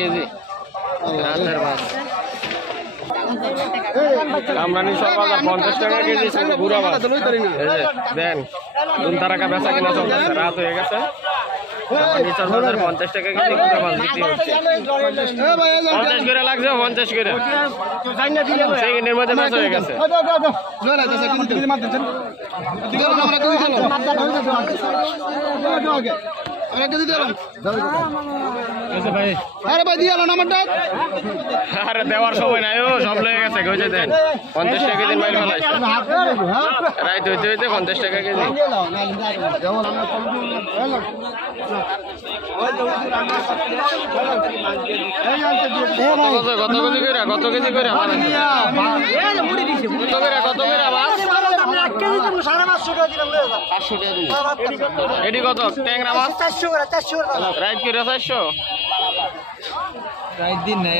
KG রাতের মাছ। কামরানি সব বাজার 50 টাকা কেজি গুড়া মাছ। দেন দুনতারাকা বেচা কিনা চলতেছে, রাত হয়ে গেছে। নিচার বাজার 50 টাকা কেজি গুড়া মাছ বিক্রি হচ্ছে। 50 করে লাগছে, 50 করে সেকেন্ডের মধ্যে বেচা হয়ে গেছে। আরে দেওয়ার সময় নাই, ও সব লেগে গেছে। কইছে দেন 50 টাকা কেজি মাইল ফেলাইছে। রাইত হইতে হইতে 50 টাকা কেজি। কত কেজি করে কত কেজি করে কত করে কত করে মাছ? 500 টাকা। এটি কত ট্যাংরা মাছ? 400 রাইত কি 400 রাইত দিন নাই।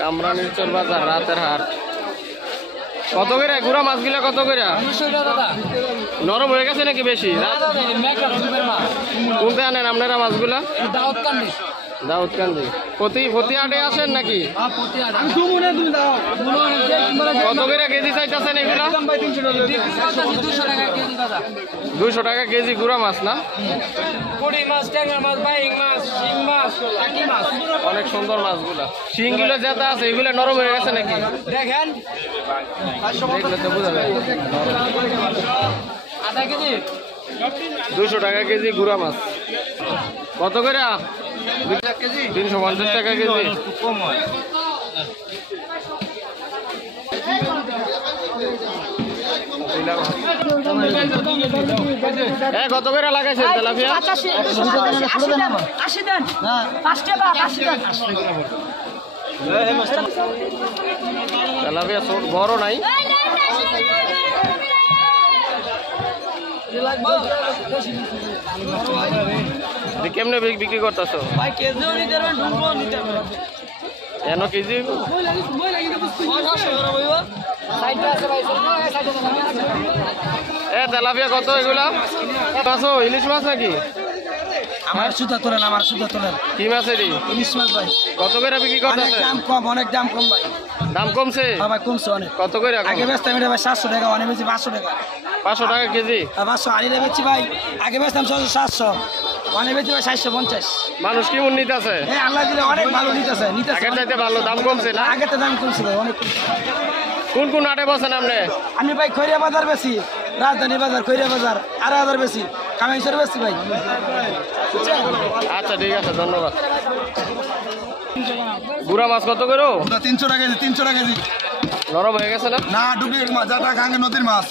কামরানির চর বাজার রাতের হাট। কত করে গুড়া মাছগুলা কত করে? নরম হয়ে গেছে নাকি বেশি? কোনটা আনেন আপনারা মাছগুলা? দাউদকান্দি। প্রতি হাটে আসেন নাকি? কত করে কেজি চাইতেছেন এগুলা? 200 টাকা কেজি গুড়া মাছ না? অনেক সুন্দর মাছগুলা। শিংগুলো যেটা আছে এগুলা নরম হয়ে গেছে নাকি? দেখেন দেখলে তো বোঝা যায়। 200 টাকা কেজি গুড়া মাছ। কত করে? 350 টাকা কেজি। কত করে লাগাইছে তেলাপিয়া? 80 দেন। তেলাপিয়া বড় নাই। কেমনে বিক্রি করতেছ? এন কেজি তেলাপিয়া কত এগুলা? ইলিশ মাছ নাকি? আমার সুতা তোলেন, আমার সুতা তোলেন। কি মাছ এটি? ইলিশ মাছ ভাই। কত করে বিক্রি করতেছে? দাম কম, অনেক দাম কম ভাই। দাম কমছে? ভাই কমছে অনেক। কত করে? আগে বেচতাম এটা ভাই 700 টাকা, অনেক বেশি 500 টাকা। 500 টাকা কেজি? 500 আনিলে বেচছি ভাই। আগে বেচতাম 700, অনেক বেশি ভাই 750। মানুষ কি মন নিতেছে? আল্লাহ দিলে অনেক ভালো নিতেছে। আগের চাইতে ভালো দাম কমছে না? আগে তো দাম কমছে ভাই, অনেক। কোন কোন হাটে বসেন আপনি? আমি ভাই খৈরিয়া বাজার বেশি, রাজধানী বাজার, খৈরিয়া বাজার, আর বাজার বেশি, কামাইছর বেশি ভাই। আচ্ছা ঠিক আছে, ধন্যবাদ। গুড়া মাছ কত করে? 300 টাকা কেজি। 300 টাকা কেজি। নরম হয়ে গেছে না? না, ডুপ্লিকেট মাছ, যেটা গাঙ্গে নদীর মাছ।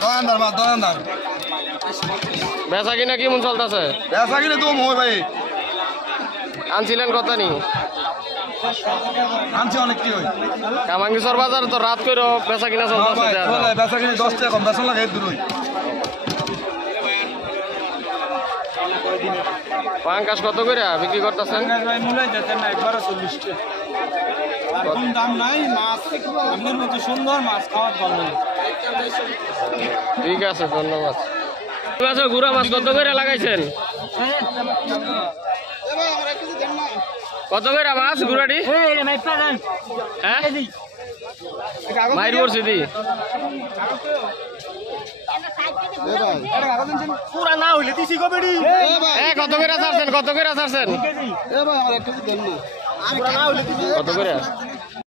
দয়ানদার মাছ, দয়ানদার। বেচা কিনা কেমন চলতেছে? বেচা কিনে তো মই ভাই। আনছিলেন কত নি? আনছি অনেক কি হয়। কামাঙ্গিচর বাজার তো রাত করে বেচা কিনা চলতেছে। বেচা কিনে 10 টাকা কম, বেচা লাগে দূর। পাঙ্কাশ কত করে বিক্রি করতেছেন? দাম নাই মাছ, আপনার মতো সুন্দর মাছ খাওয়ার ভালো। ঠিক আছে, ধন্যবাদ। গুড়া মাছ কত করে লাগাইছেন? কত করে মাছ গুড়াটি? হ্যাঁ মাইর করছি দি কত করে ছাড়ছেন? কত করে ছাড়ছেন? কত করে?